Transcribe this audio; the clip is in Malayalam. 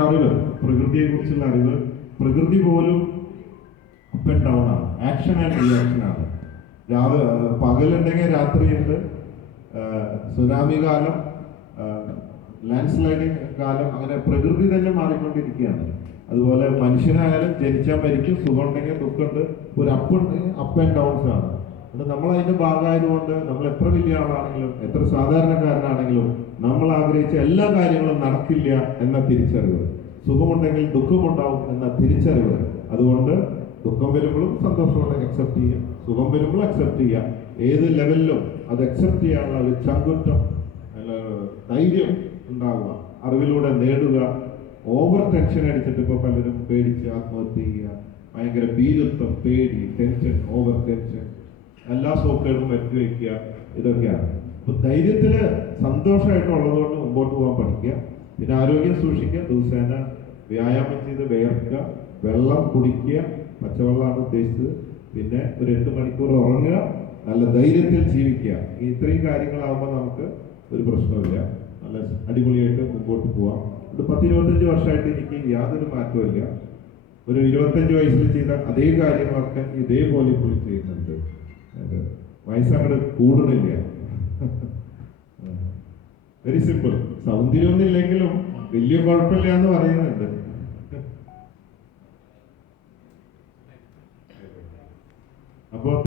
അറിവ്, പ്രകൃതിയെ കുറിച്ചുള്ള അറിവ്, പ്രകൃതി പോലും അപ്പ് ആൻഡ് ഡൗൺ ആണ്, ആക്ഷൻ ആൻഡ് റിയാക്ഷൻ ആണ്. പകലുണ്ടെങ്കിൽ രാത്രിയുണ്ട്, സുനാമി കാലം, ലാൻഡ് സ്ലൈഡിങ് കാലം, അങ്ങനെ പ്രകൃതി തന്നെ മാറിക്കൊണ്ടിരിക്കുകയാണ്. അതുപോലെ മനുഷ്യനായാലും ജനിച്ചാൽ മരിക്കും, സുഖം ഉണ്ടെങ്കിൽ ദുഃഖമുണ്ട്, ഒരു അപ്പ് ഉണ്ടെങ്കിൽ അപ്പ് ആൻഡ് ഡൗൺസ് ആണ്. അത് നമ്മൾ അതിന്റെ ഭാഗമായതുകൊണ്ട് നമ്മൾ എത്ര വലിയ ആളാണെങ്കിലും എത്ര സാധാരണക്കാരനാണെങ്കിലും നമ്മൾ ആഗ്രഹിച്ച എല്ലാ കാര്യങ്ങളും നടക്കില്ല എന്ന തിരിച്ചറിവ്, സുഖമുണ്ടെങ്കിൽ ദുഃഖമുണ്ടാവും എന്ന തിരിച്ചറിവ്. അതുകൊണ്ട് ദുഃഖം വരുമ്പോഴും സന്തോഷത്തോടെ അക്സെപ്റ്റ് ചെയ്യാം, സുഖം വരുമ്പോഴും അക്സെപ്റ്റ് ചെയ്യാം. ഏത് ലെവലിലും അത് അക്സെപ്റ്റ് ചെയ്യാനുള്ള ഒരു ചങ്കുറ്റം, ധൈര്യം ഉണ്ടാവുക, അറിവിലൂടെ നേടുക. ഓവർ ടെൻഷൻ അടിച്ചിട്ട് ഇപ്പോൾ പലരും പേടിച്ച് ആത്മഹത്യ ചെയ്യുക, ഭയങ്കര ഭീരുത്വം, പേടി, ടെൻഷൻ, ഓവർ ടെൻഷൻ, എല്ലാ സോക്കേടും വരുത്തി വയ്ക്കുക, ഇതൊക്കെയാണ്. അപ്പൊ ധൈര്യത്തില് സന്തോഷമായിട്ടുള്ളതുകൊണ്ട് മുമ്പോട്ട് പോകാൻ പഠിക്കുക. പിന്നെ ആരോഗ്യം സൂക്ഷിക്കുക, ദിവസേന വ്യായാമം ചെയ്ത് വിയർക്കുക, വെള്ളം കുടിക്കുക, പച്ചവെള്ളമാണ് ഉദ്ദേശിച്ചത്. പിന്നെ ഒരു 8 മണിക്കൂർ ഉറങ്ങുക, നല്ല ധൈര്യത്തിൽ ജീവിക്കുക. ഇത്രയും കാര്യങ്ങളാകുമ്പോൾ നമുക്ക് ഒരു പ്രശ്നമില്ല, നല്ല അടിപൊളിയായിട്ട് മുമ്പോട്ട് പോവാം. ഒരു 10-25 വർഷമായിട്ട് എനിക്ക് യാതൊരു മാറ്റമില്ല. ഒരു 25 വയസ്സിൽ ചെയ്ത അതേ കാര്യങ്ങളൊക്കെ ഇതേപോലെ ഇപ്പോൾ ചെയ്യുന്നുണ്ട്. വയസ്സങ്ങട് കൂടുന്നില്ല. Very simple. സൗന്ദര്യമൊന്നും ഇല്ലെങ്കിലും വലിയ കുഴപ്പമില്ല എന്ന് പറയുന്നുണ്ട്.